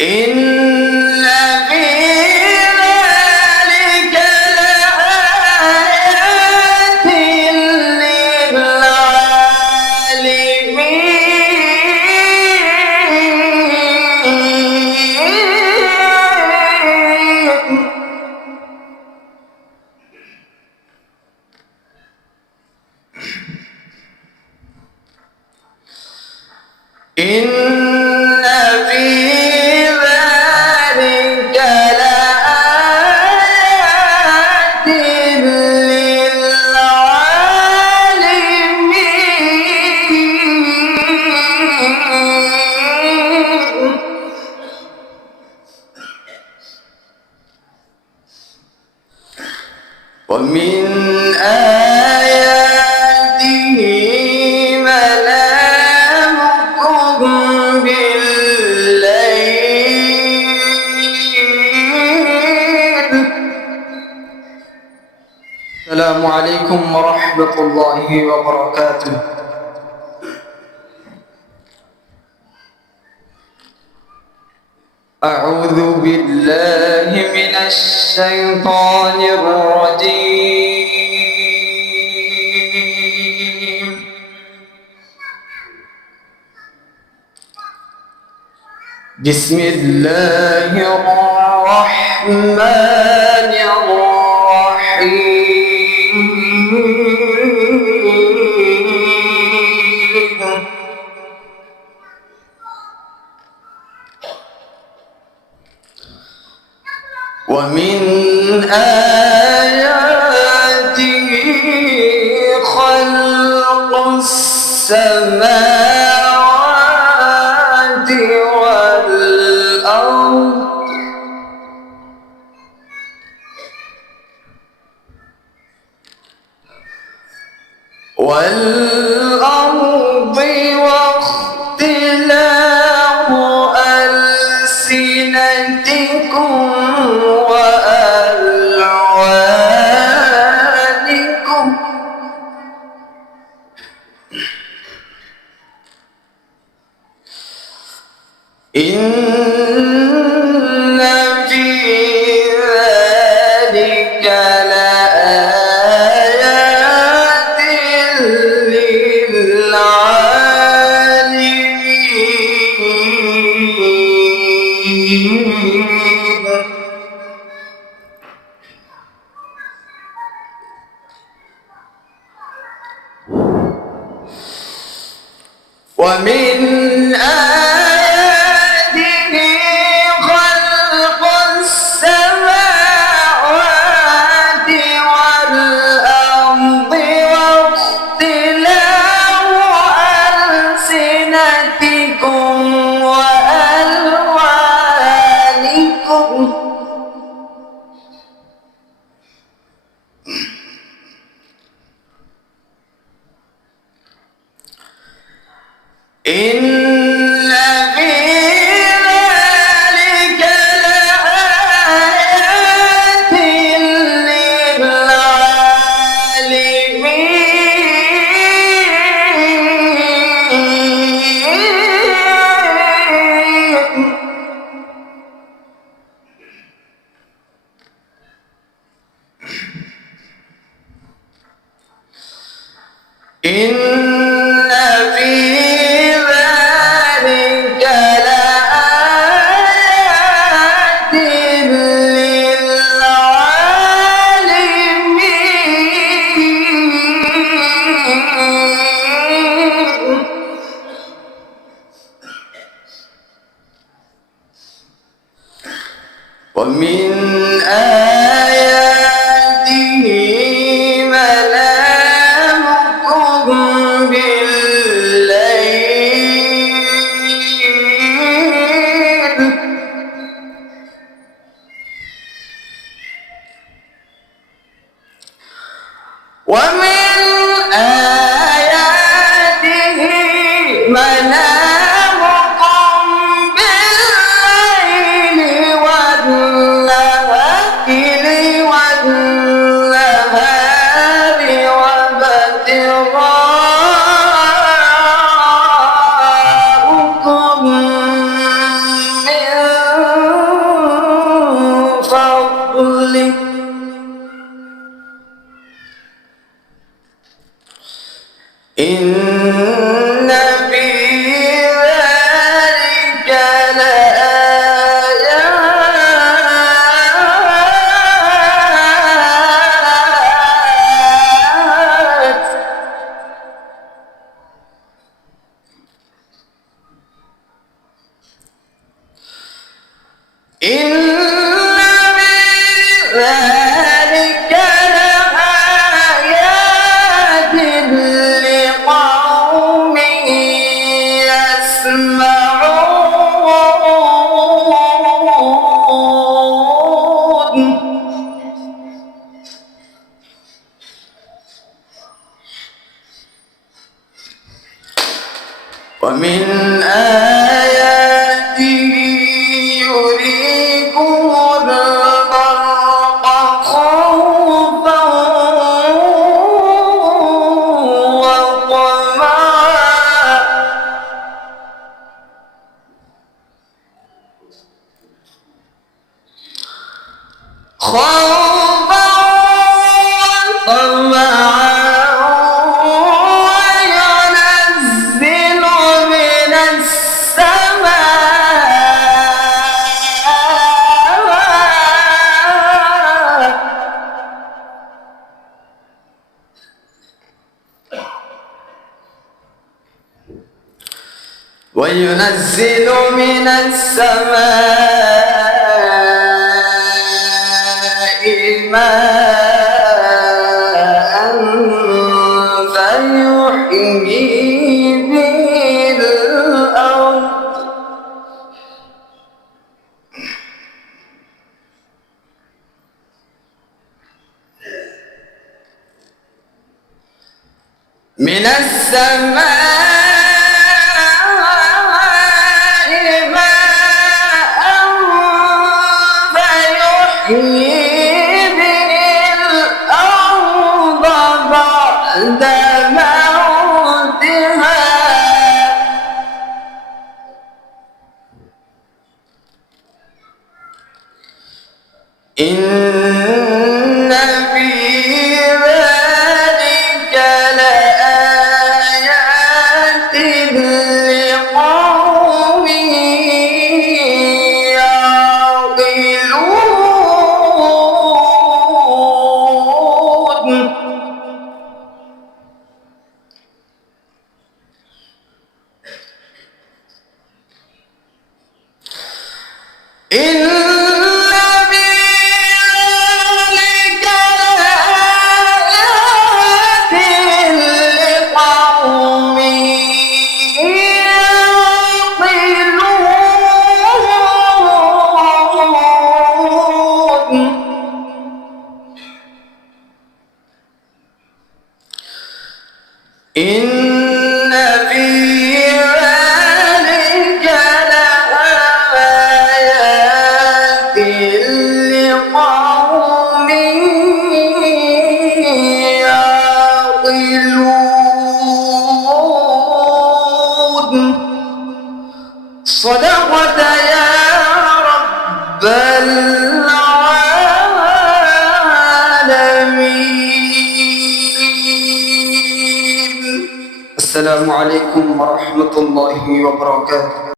إن في ذلك لآيات للعالمين. إن في ذلك لآيات للعالمين. ومن آياته منامكم بالليل. السلام عليكم ورحمة الله وبركاته. أعوذ بالله من الشيطان الرجيم. بسم الله الرحمن الرحيم. ومن آياته خلق السماوات والأرض واختلاف ألسنتكم وألوانكم. إن في ذلك لآيات للعالمين. ومن آياته خلق السماوات والأرض واختلاف ألسنتكم وألوانكم. إن في ذلك لآيات للعالمين. إن في ذلك لآيات للعالمين. ومن آياته منامكم بالليل. ومن آياته منامكم بالليل والنهار وابتغاؤكم من طمعا وينزل من السماء ماء فيحيي به الأرض من السماء ماء فيحيي به الأرض بعد موتها إن في ذلك لآيات لقوم يعقلون إن في ذلك لآيات لقوم يعقلون صدقت يا رب العالمين. السلام عليكم ورحمة الله وبركاته.